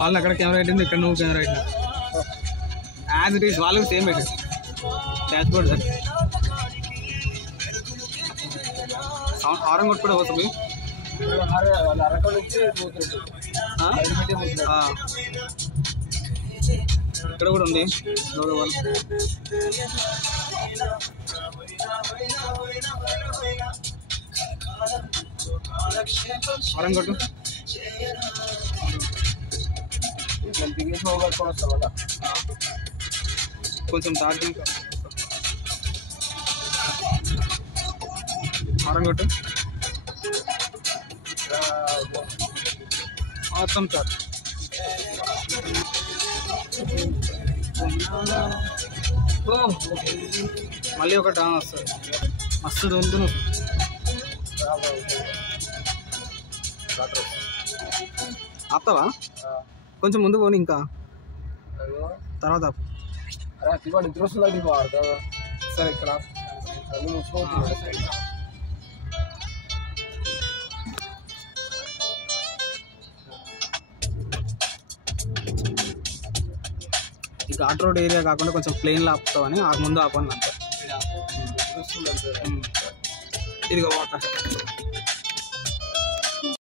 వాళ్ళు అక్కడ కెమెరా పెట్టింది, ఇక్కడ నువ్వు కెమెరా పెట్టినా యాజ్ ఇట్ ఈస్ వాళ్ళకి సేమ్ పెట్టి డాష్ బోర్డ్ సార్ హారం కొట్టుకుంటే వస్తుంది ఇక్కడ కూడా ఉంది హారం కొట్టు కొంచెం తాగి హారం కొట్టు మొత్తం సార్ మళ్ళీ ఒకటి వస్తుంది మస్తు దొంతు ఆపుతావా కొంచెం ముందు పోనీ ఇంకా తర్వాత నిద్ర వస్తుంది సరే ఇక్కడ ఈ ఘాట్ రోడ్ ఏరియా కాకుండా కొంచెం ప్లేన్లో ఆపుతావని ఆ ముందు ఆపండి అంతే. ఇదిగో వాటర్